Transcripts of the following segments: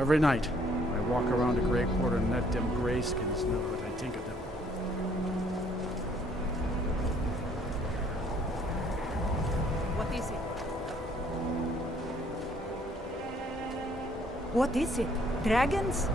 Every night, I walk around a grey quarter and let them greyskins know what I think of them. What is it? What is it? Dragons?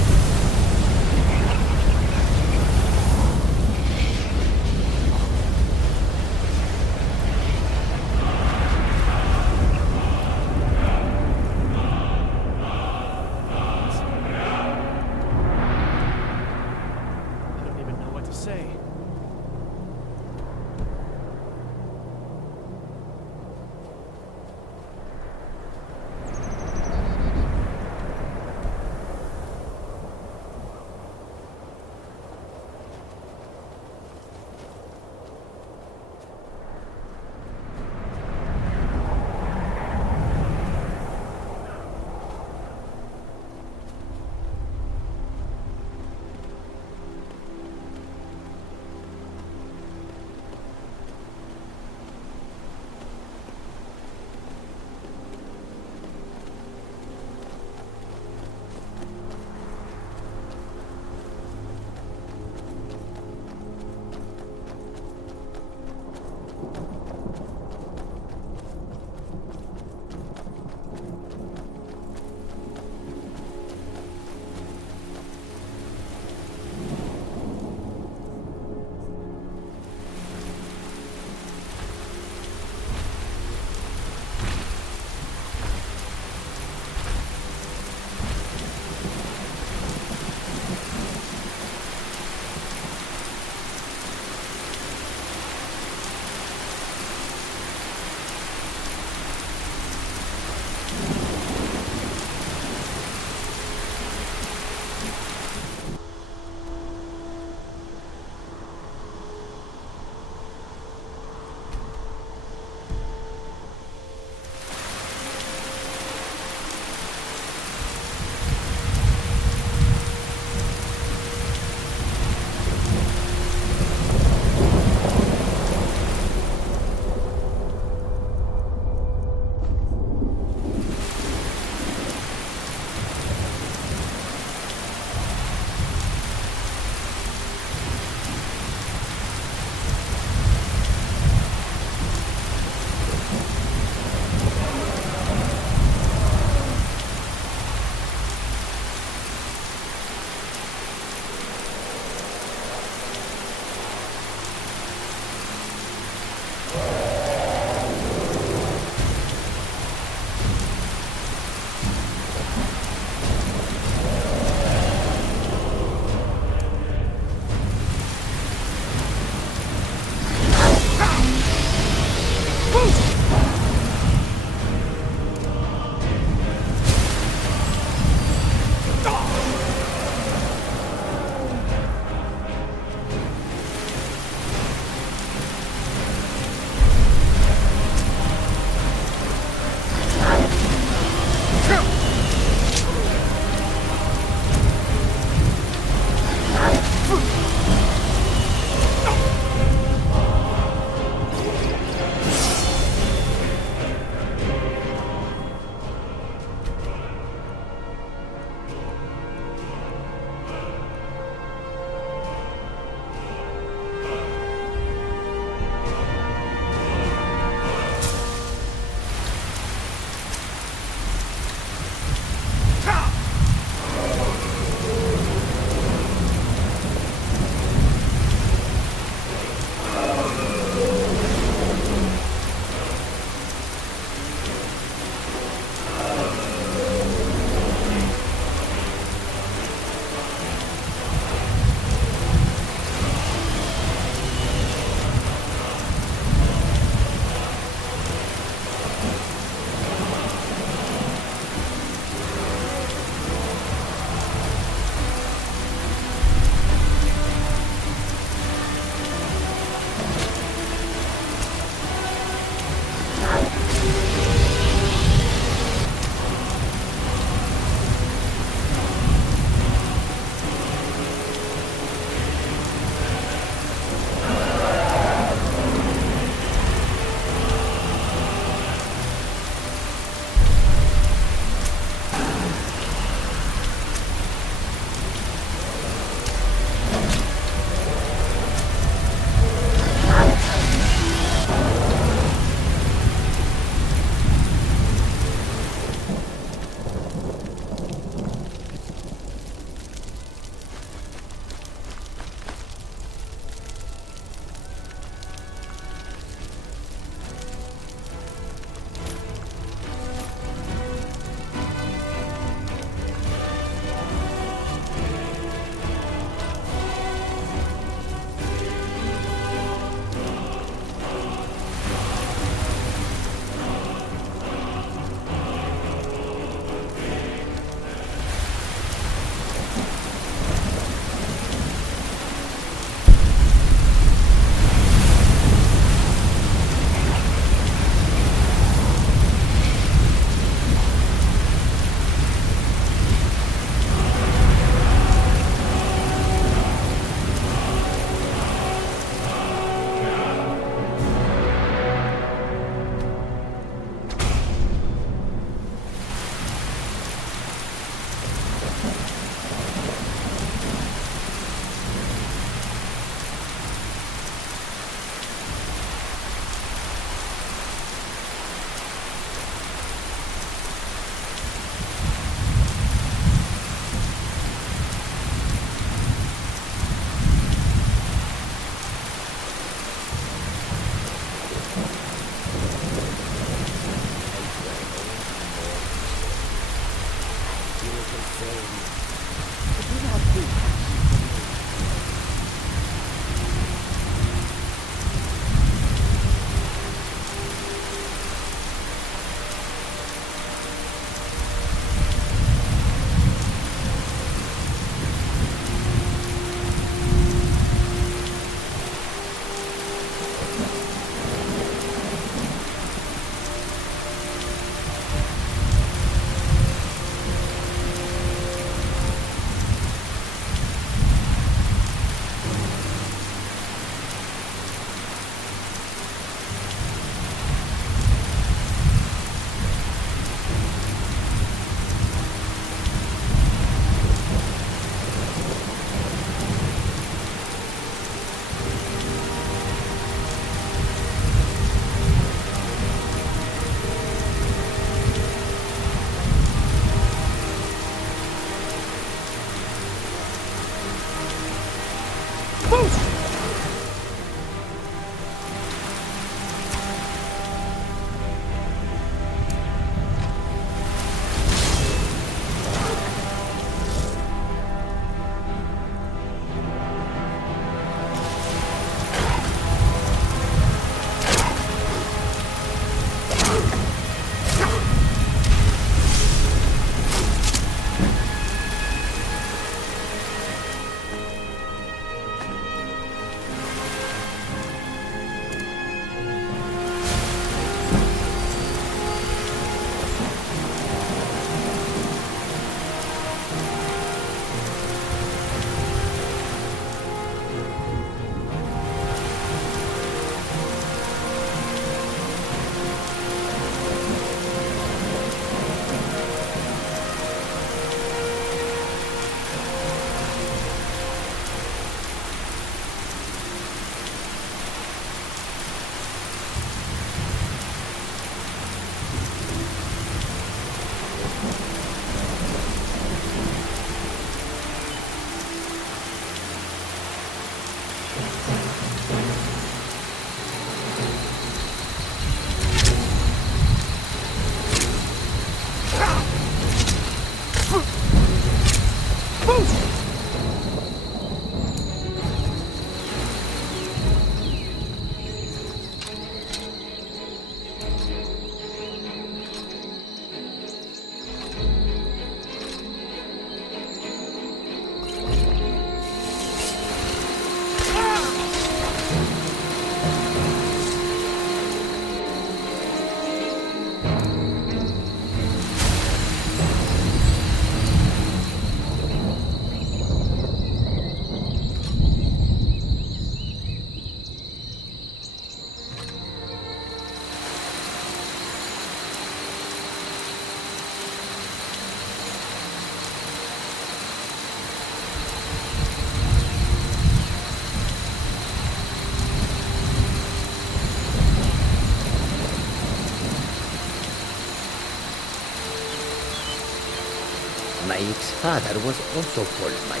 My ex-father was also called Mike,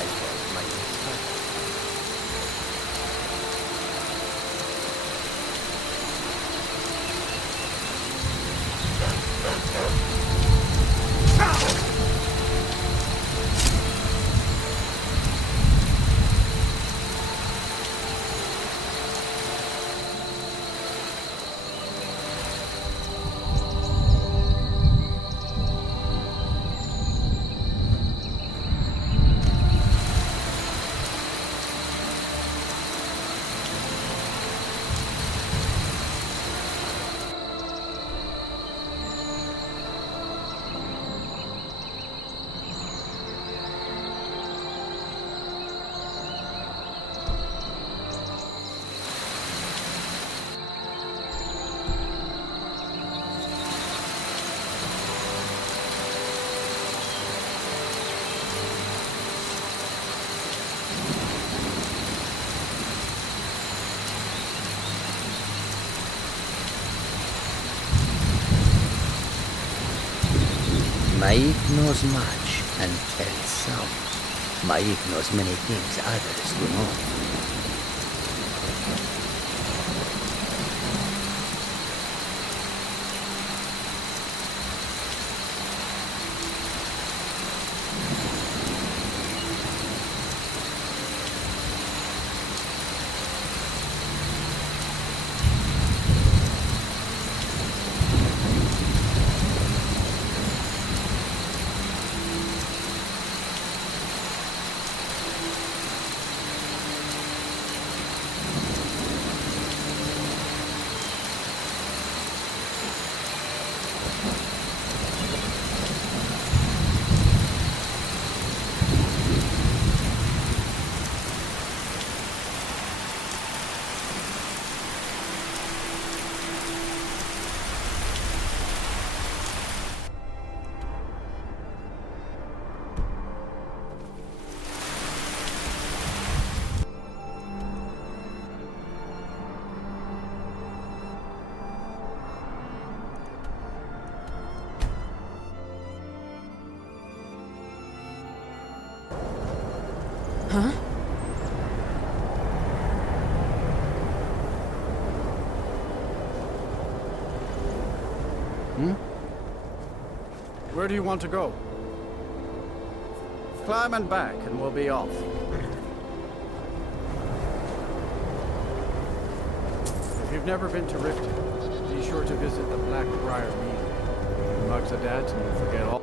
as was my ex-father. Mike knows much and tells some. Mike knows many things others do not. Huh? Where do you want to go? Climb and back, and we'll be off. If you've never been to Riften, be sure to visit the Blackbriar Mead. Mugs of that, and you'll forget all.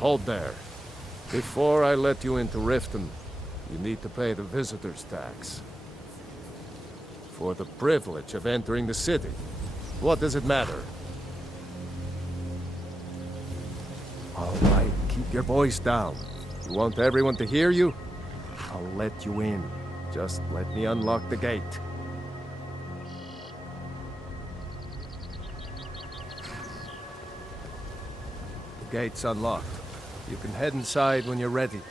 Hold there. Before I let you into Riften, you need to pay the visitor's tax. For the privilege of entering the city. What does it matter? All right, keep your voice down. You want everyone to hear you? I'll let you in. Just let me unlock the gate. The gate's unlocked. You can head inside when you're ready.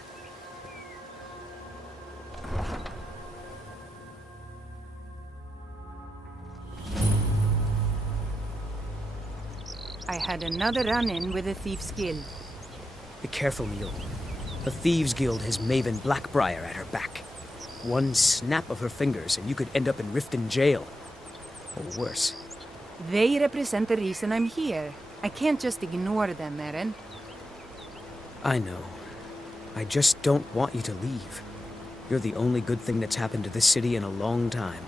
I had another run-in with the Thieves' Guild. Be careful, Mule. The Thieves' Guild has Maven Blackbriar at her back. One snap of her fingers and you could end up in Riften jail. Or worse. They represent the reason I'm here. I can't just ignore them, Eren. I know. I just don't want you to leave. You're the only good thing that's happened to this city in a long time.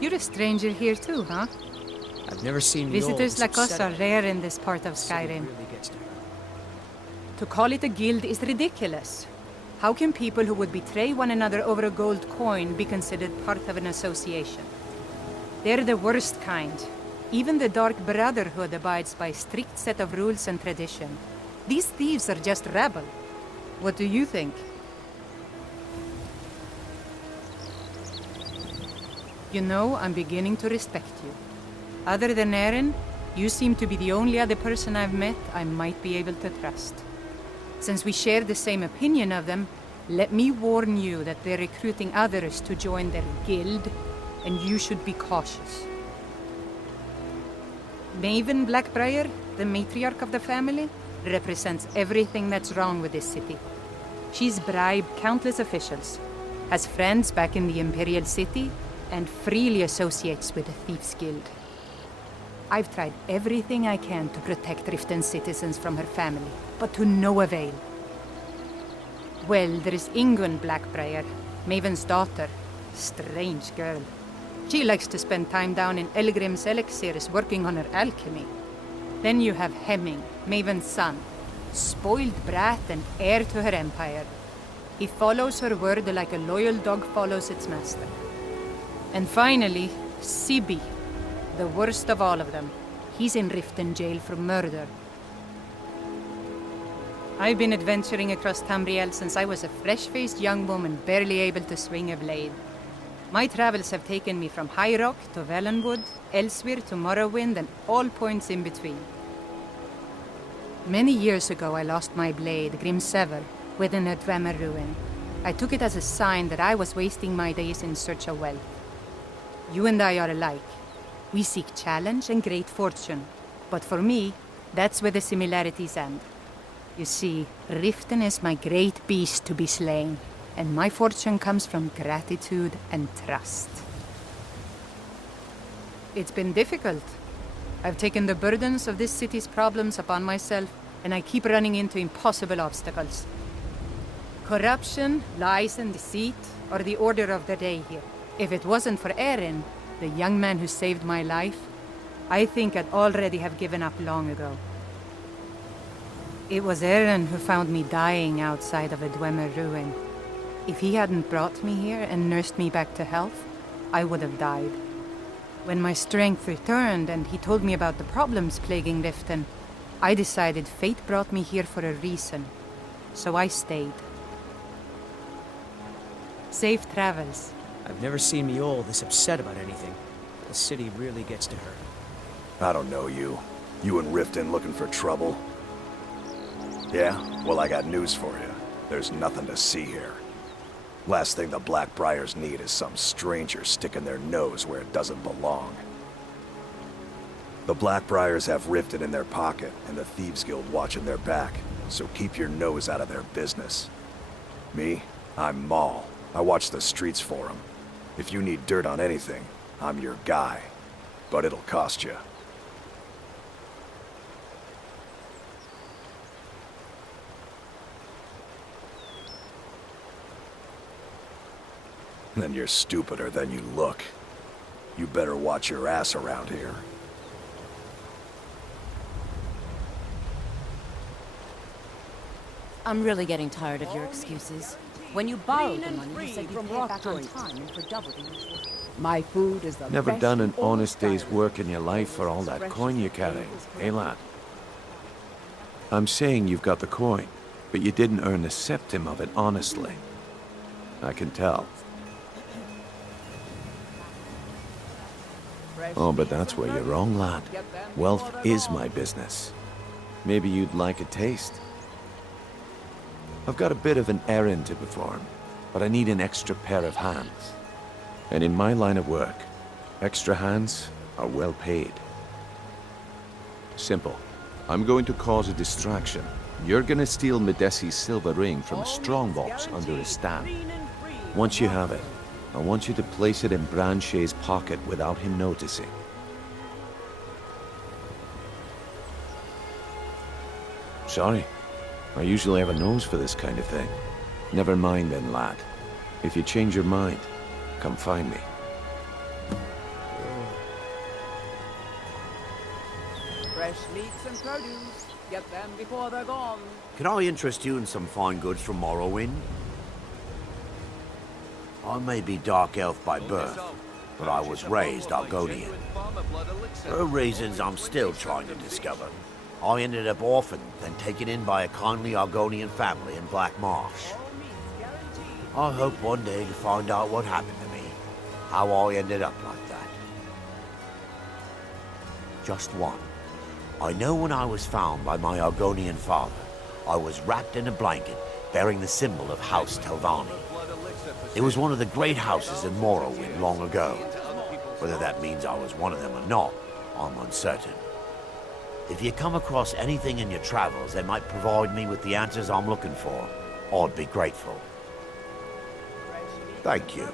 You're a stranger here too, huh? I've never seen Visitors like us are rare in this part of Skyrim. To call it a guild is ridiculous. How can people who would betray one another over a gold coin be considered part of an association? They're the worst kind. Even the Dark Brotherhood abides by a strict set of rules and tradition. These thieves are just rabble. What do you think? You know, I'm beginning to respect you. Other than Eren, you seem to be the only other person I've met I might be able to trust. Since we share the same opinion of them, let me warn you that they're recruiting others to join their guild, and you should be cautious. Maven Blackbriar, the matriarch of the family, represents everything that's wrong with this city. She's bribed countless officials, has friends back in the Imperial City, and freely associates with the Thieves' Guild. I've tried everything I can to protect Riften citizens from her family, but to no avail. Well, there is Ingun Blackbriar, Maven's daughter. Strange girl. She likes to spend time down in Elgrim's elixirs working on her alchemy. Then you have Hemming, Maven's son. Spoiled brat and heir to her empire. He follows her word like a loyal dog follows its master. And finally, Sibi, the worst of all of them. He's in Riften jail for murder. I've been adventuring across Tamriel since I was a fresh-faced young woman barely able to swing a blade. My travels have taken me from High Rock to Valenwood, Elsewhere to Morrowind, and all points in between. Many years ago I lost my blade, Grimsever, within a Dwemer ruin. I took it as a sign that I was wasting my days in search of wealth. You and I are alike. We seek challenge and great fortune. But for me, that's where the similarities end. You see, Riften is my great beast to be slain, and my fortune comes from gratitude and trust. It's been difficult. I've taken the burdens of this city's problems upon myself, and I keep running into impossible obstacles. Corruption, lies, and deceit are the order of the day here. If it wasn't for Eren, the young man who saved my life, I think I'd already have given up long ago. It was Eren who found me dying outside of a Dwemer ruin. If he hadn't brought me here and nursed me back to health, I would have died. When my strength returned and he told me about the problems plaguing Riften, I decided fate brought me here for a reason. So I stayed. Safe travels. I've never seen Mjol this upset about anything. The city really gets to her. I don't know you. You in Riften looking for trouble? Yeah? Well, I got news for you. There's nothing to see here. Last thing the Blackbriars need is some stranger sticking their nose where it doesn't belong. The Blackbriars have Riften in their pocket, and the Thieves Guild watching their back, so keep your nose out of their business. Me? I'm Maul. I watch the streets for them. If you need dirt on anything, I'm your guy. But it'll cost you. Then you're stupider than you look. You better watch your ass around here. I'm really getting tired of your excuses. When you borrowed the money, you said you'd pay it back on time and for double the usual. My food is the Never best done an in all honest day's Skyrim. work in your life for all that coin you carry, eh, lad? I'm saying you've got the coin, but you didn't earn a septim of it honestly. I can tell. Oh, but that's where you're wrong, lad. Wealth is my business. Maybe you'd like a taste. I've got a bit of an errand to perform, but I need an extra pair of hands. And in my line of work, extra hands are well paid. Simple. I'm going to cause a distraction. You're gonna steal Medesi's silver ring from a strongbox under his stand. Once you have it, I want you to place it in Branche's pocket without him noticing. Sorry. I usually have a nose for this kind of thing. Never mind then, lad. If you change your mind, come find me. Fresh meats and produce. Get them before they're gone. Can I interest you in some fine goods from Morrowind? I may be Dark Elf by birth, but I was raised Argonian. For reasons I'm still trying to discover, I ended up orphaned, then taken in by a kindly Argonian family in Black Marsh. I hope one day to find out what happened to me, how I ended up like that. Just one. I know when I was found by my Argonian father, I was wrapped in a blanket bearing the symbol of House Telvanni. It was one of the great houses in Morrowind long ago. Whether that means I was one of them or not, I'm uncertain. If you come across anything in your travels that might provide me with the answers I'm looking for, I'd be grateful. Thank you.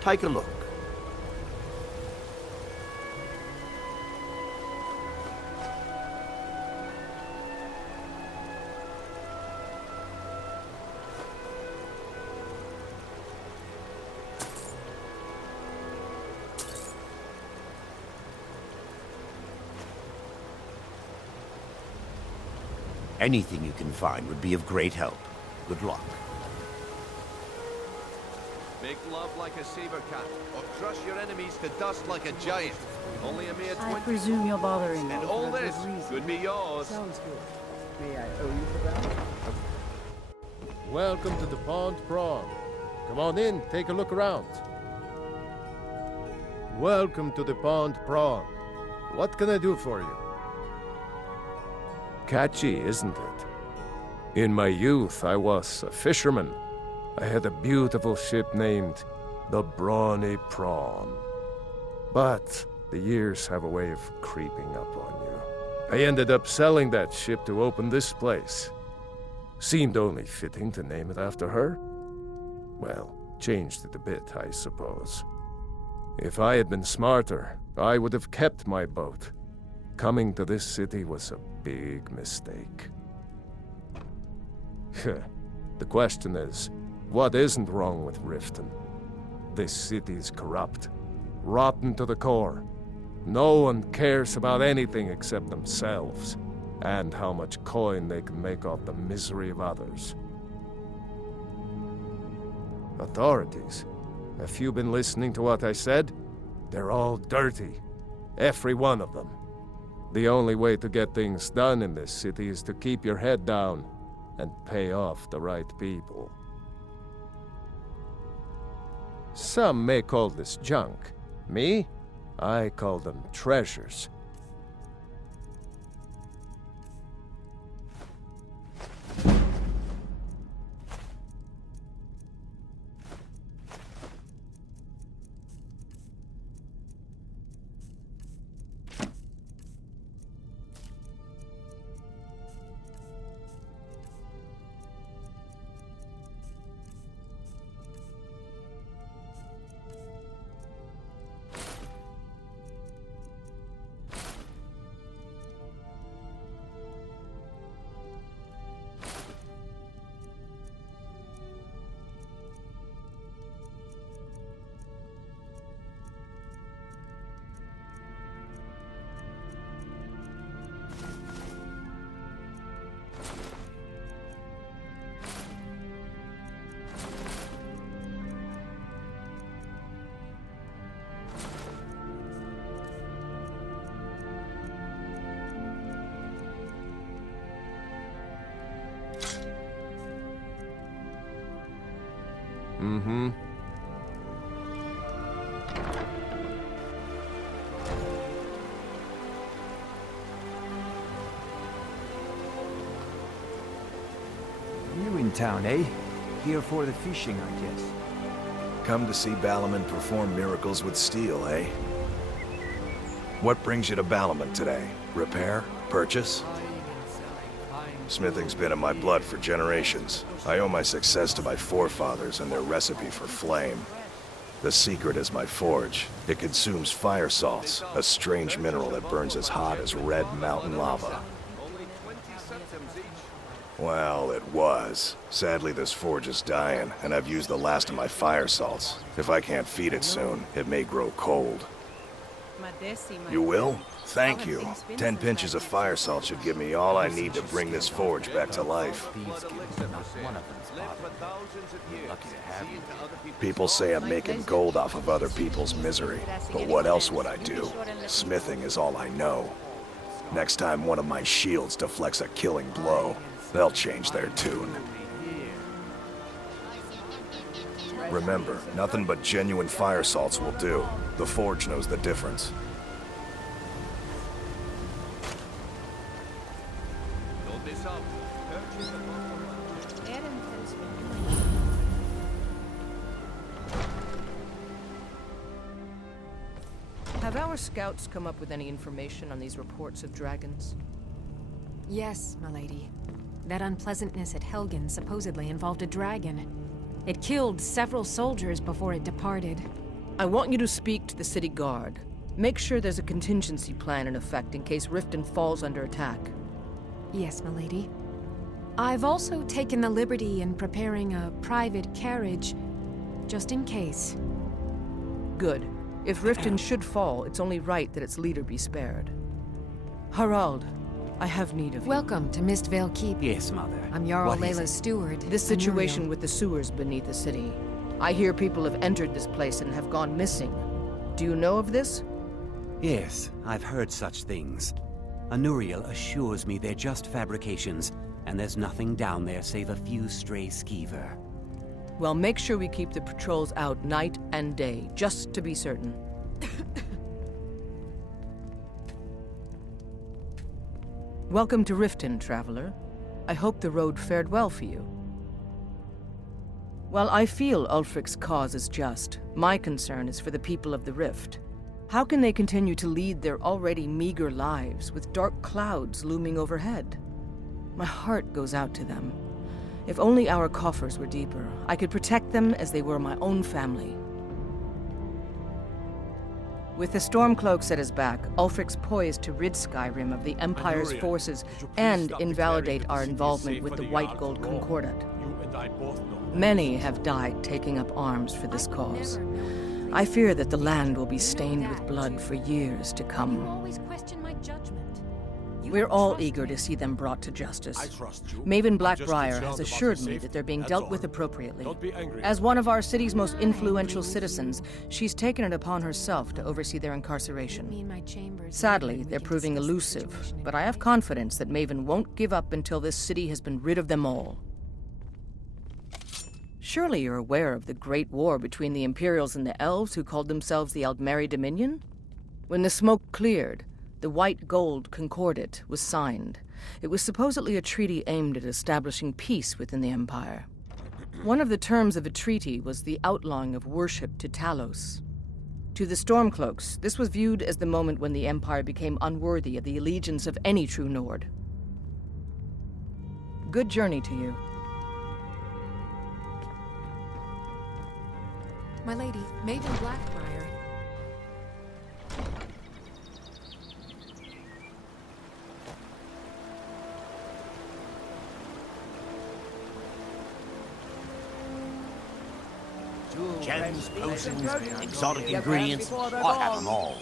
Take a look. Anything you can find would be of great help. Good luck. Make love like a saber cat, or crush your enemies to dust like a giant. Only a mere 20. I presume you're bothering me And for all a good this reason. could be yours. Sounds good. May I owe you for that? Welcome to the Pond Prawn. Come on in, take a look around. Welcome to the Pond Prawn. What can I do for you? Catchy, isn't it? In my youth, I was a fisherman. I had a beautiful ship named the Brawny Prawn. But the years have a way of creeping up on you. I ended up selling that ship to open this place. Seemed only fitting to name it after her. Well, changed it a bit, I suppose. If I had been smarter, I would have kept my boat. Coming to this city was a big mistake. The question is, what isn't wrong with Riften? This city's corrupt, rotten to the core. No one cares about anything except themselves, and how much coin they can make off the misery of others. Authorities, have you been listening to what I said? They're all dirty, every one of them. The only way to get things done in this city is to keep your head down and pay off the right people. Some may call this junk. Me? I call them treasures. Mm-hmm. You in town, eh? Here for the fishing, I guess. Come to see Balaman perform miracles with steel, eh? What brings you to Balaman today? Repair? Purchase? Smithing's been in my blood for generations. I owe my success to my forefathers and their recipe for flame. The secret is my forge. It consumes fire salts, a strange mineral that burns as hot as red mountain lava. Well, it was. Sadly, this forge is dying, and I've used the last of my fire salts. If I can't feed it soon, it may grow cold. You will? Thank you. 10 pinches of fire salt should give me all I need to bring this forge back to life. People say I'm making gold off of other people's misery, but what else would I do? Smithing is all I know. Next time one of my shields deflects a killing blow, they'll change their tune. Remember, nothing but genuine fire salts will do. The forge knows the difference. Have our scouts come up with any information on these reports of dragons? Yes, my lady. That unpleasantness at Helgen supposedly involved a dragon. It killed several soldiers before it departed. I want you to speak to the city guard. Make sure there's a contingency plan in effect in case Riften falls under attack. Yes, my lady. I've also taken the liberty in preparing a private carriage, just in case. Good. If Riften should fall, it's only right that its leader be spared. Harald, I have need of you. Welcome to Mistvale Keep. Yes, Mother. I'm Jarl Layla's steward. This situation with the sewers beneath the city. I hear people have entered this place and have gone missing. Do you know of this? Yes, I've heard such things. Anuriel assures me they're just fabrications, and there's nothing down there save a few stray skeever. Well, make sure we keep the patrols out night and day, just to be certain. Welcome to Riften, traveler. I hope the road fared well for you. While I feel Ulfric's cause is just, my concern is for the people of the Rift. How can they continue to lead their already meager lives with dark clouds looming overhead? My heart goes out to them. If only our coffers were deeper, I could protect them as they were my own family. With the Stormcloaks at his back, Ulfric's poised to rid Skyrim of the Empire's forces and invalidate our involvement with the White Gold Concordat. Many have died taking up arms for this cause. I fear that the land will be stained with blood for years to come. You always question my judgment. We're all eager to see them brought to justice. Maven Blackbriar has assured me that they're being dealt with appropriately. As one of our city's most influential citizens, she's taken it upon herself to oversee their incarceration. Sadly, they're proving elusive, but I have confidence that Maven won't give up until this city has been rid of them all. Surely you're aware of the Great War between the Imperials and the Elves who called themselves the Aldmeri Dominion? When the smoke cleared, the White Gold Concordat was signed. It was supposedly a treaty aimed at establishing peace within the Empire. One of the terms of the treaty was the outlawing of worship to Talos. To the Stormcloaks, this was viewed as the moment when the Empire became unworthy of the allegiance of any true Nord. Good journey to you. My lady, Maven Blackbriar. Gems, potions, exotic ingredients, I have them all.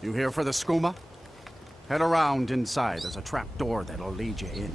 You here for the skooma? Head around inside. There's a trap door that'll lead you in.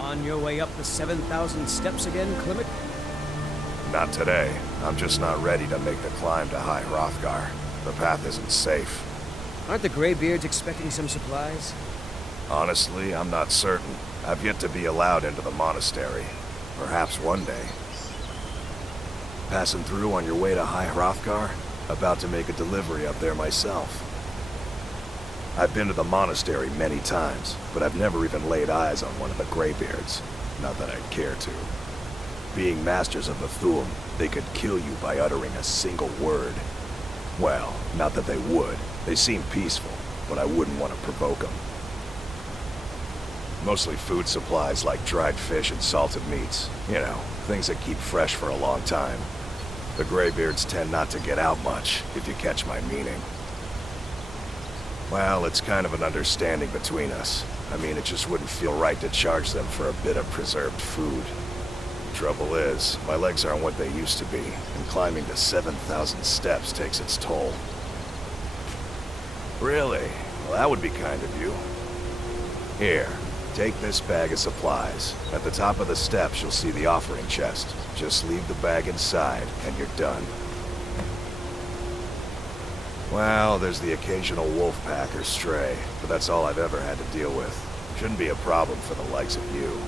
On your way up the 7,000 steps again, Clement? Not today. I'm just not ready to make the climb to High Hrothgar. The path isn't safe. Aren't the Greybeards expecting some supplies? Honestly, I'm not certain. I've yet to be allowed into the monastery. Perhaps one day. Passing through on your way to High Hrothgar? About to make a delivery up there myself. I've been to the monastery many times, but I've never even laid eyes on one of the Greybeards. Not that I'd care to. Being masters of the Thu'um, they could kill you by uttering a single word. Well, not that they would. They seem peaceful, but I wouldn't want to provoke them. Mostly food supplies like dried fish and salted meats. You know, things that keep fresh for a long time. The Greybeards tend not to get out much, if you catch my meaning. Well, it's kind of an understanding between us. I mean, it just wouldn't feel right to charge them for a bit of preserved food. Trouble is, my legs aren't what they used to be, and climbing to 7,000 steps takes its toll. Really? Well, that would be kind of you. Here, take this bag of supplies. At the top of the steps, you'll see the offering chest. Just leave the bag inside, and you're done. Well, there's the occasional wolf pack or stray, but that's all I've ever had to deal with. Shouldn't be a problem for the likes of you.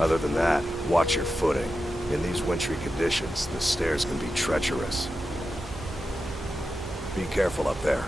Other than that, watch your footing. In these wintry conditions, the stairs can be treacherous. Be careful up there.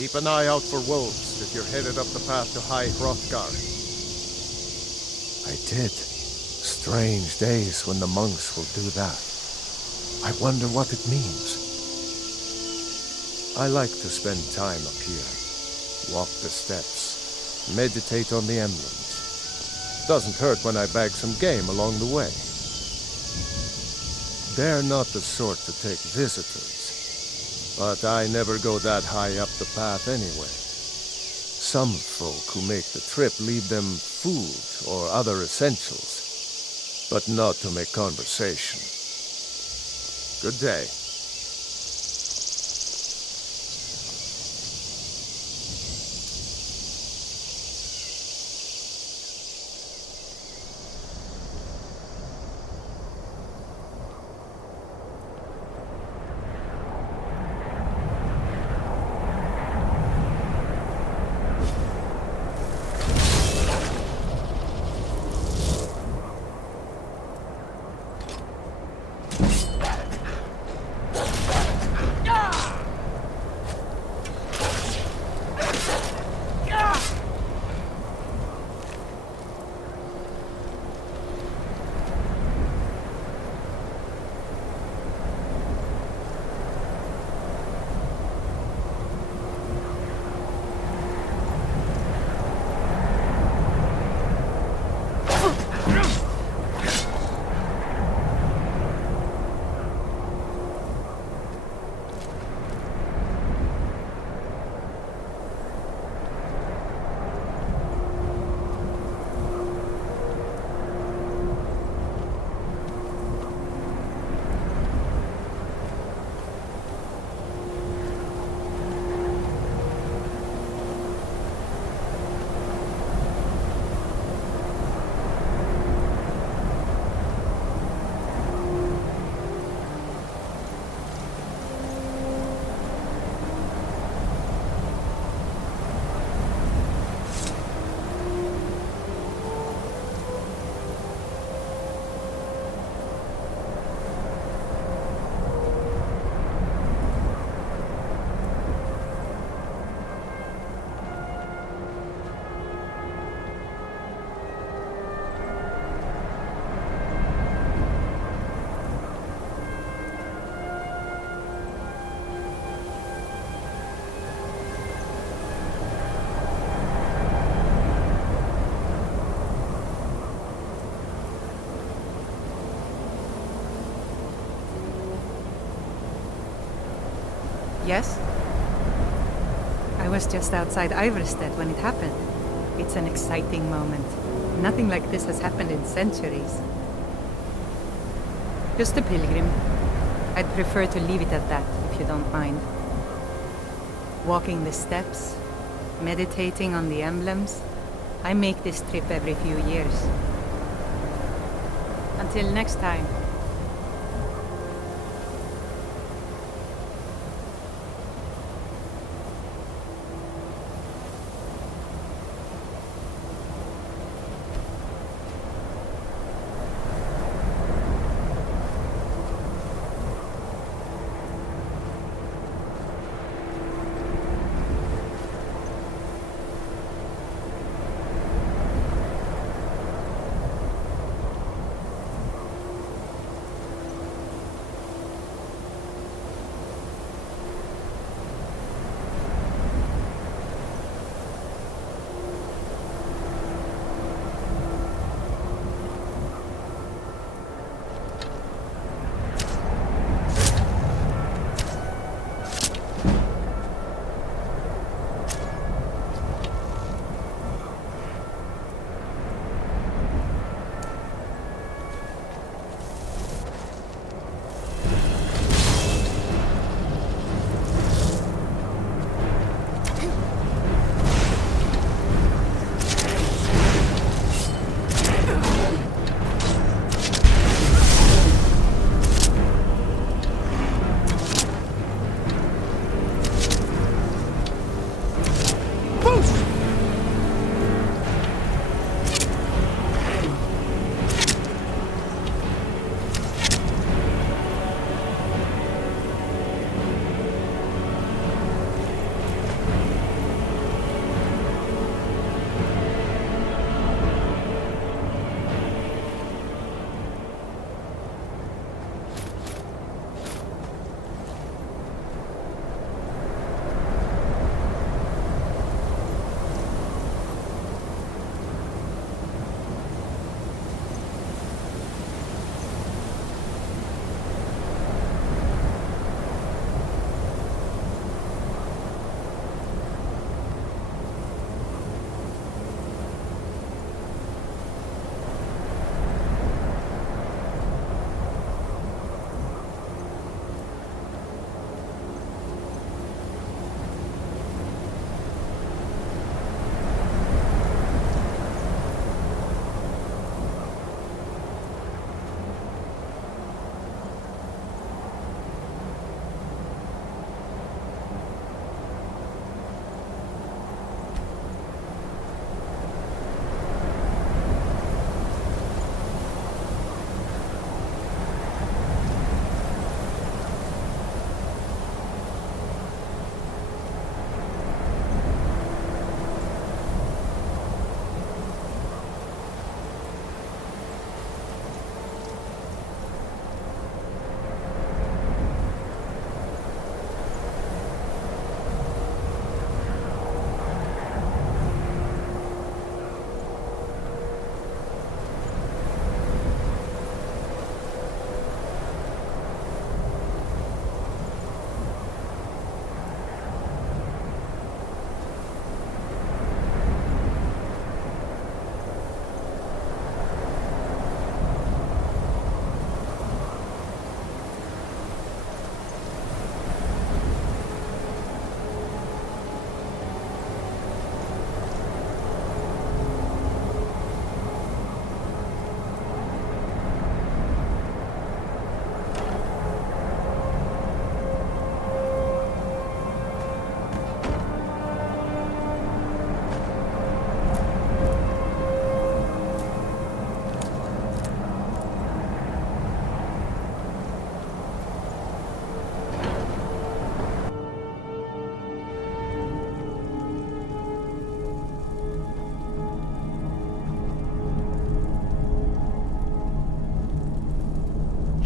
Keep an eye out for wolves if you're headed up the path to High Hrothgar. I did. Strange days when the monks will do that. I wonder what it means. I like to spend time up here. Walk the steps. Meditate on the emblems. Doesn't hurt when I bag some game along the way. They're not the sort to take visitors. But I never go that high up the path anyway. Some folk who make the trip leave them food or other essentials, but not to make conversation. Good day. Yes? I was just outside Iverstead when it happened. It's an exciting moment. Nothing like this has happened in centuries. Just a pilgrim. I'd prefer to leave it at that, if you don't mind. Walking the steps, meditating on the emblems. I make this trip every few years. Until next time.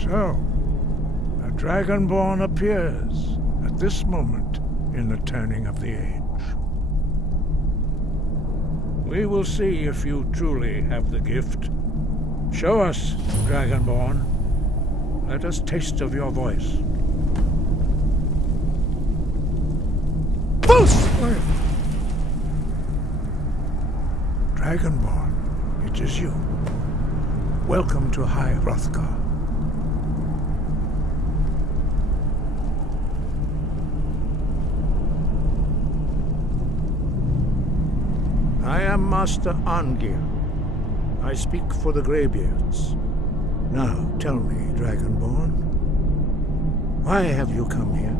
So, a Dragonborn appears at this moment in the turning of the age. We will see if you truly have the gift. Show us, Dragonborn. Let us taste of your voice. quiet. Dragonborn, it is you. Welcome to High Hrothgar. I am Master Angir. I speak for the Greybeards. Now, tell me, Dragonborn, why have you come here?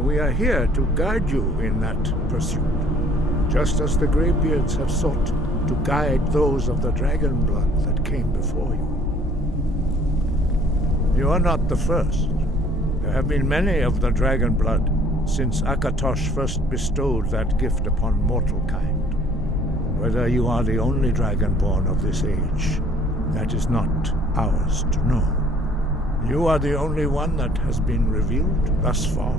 We are here to guide you in that pursuit, just as the Greybeards have sought to guide those of the dragon blood that came before you. You are not the first. There have been many of the dragon blood since Akatosh first bestowed that gift upon mortal kind. Whether you are the only dragonborn of this age, that is not ours to know. You are the only one that has been revealed thus far.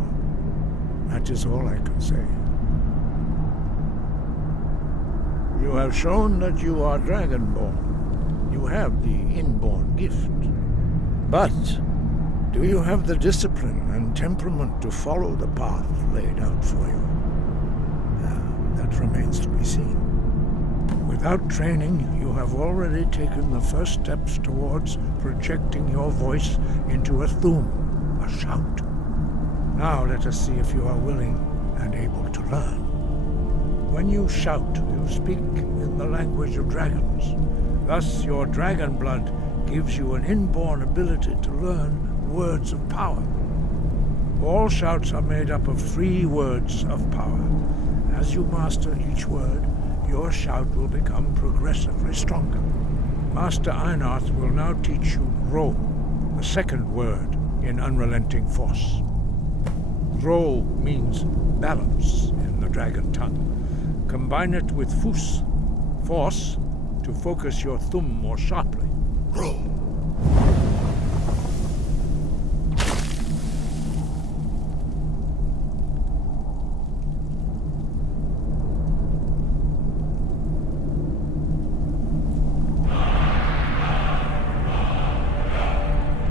That is all I can say. You have shown that you are dragonborn. You have the inborn gift. But do you have the discipline and temperament to follow the path laid out for you? That remains to be seen. Without training, you have already taken the first steps towards projecting your voice into a thum, a shout. Now let us see if you are willing and able to learn. When you shout, you speak in the language of dragons. Thus, your dragon blood gives you an inborn ability to learn words of power. All shouts are made up of 3 words of power. As you master each word, your shout will become progressively stronger. Master Einarth will now teach you Ro, the 2nd word in Unrelenting Force. Ro means balance in the dragon tongue. Combine it with Fus, force, to focus your thumb more sharply. Ro.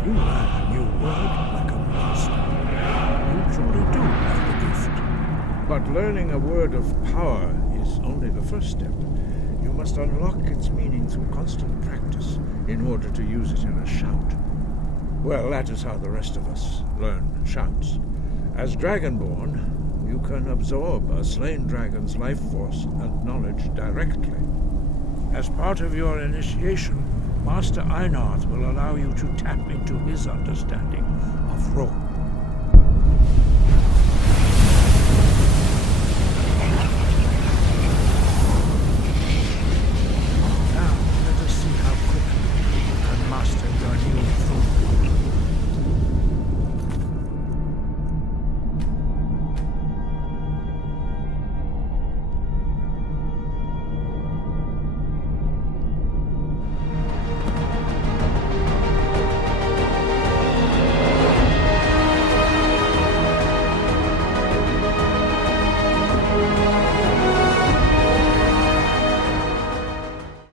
You learn a new word like a monster. You truly do have the gift. But learning a word of power is only the first step. You must unlock its meaning through constant practice in order to use it in a shout. Well, that is how the rest of us learn shouts. As Dragonborn, you can absorb a slain dragon's life force and knowledge directly. As part of your initiation, Master Einarth will allow you to tap into his understanding of Ro.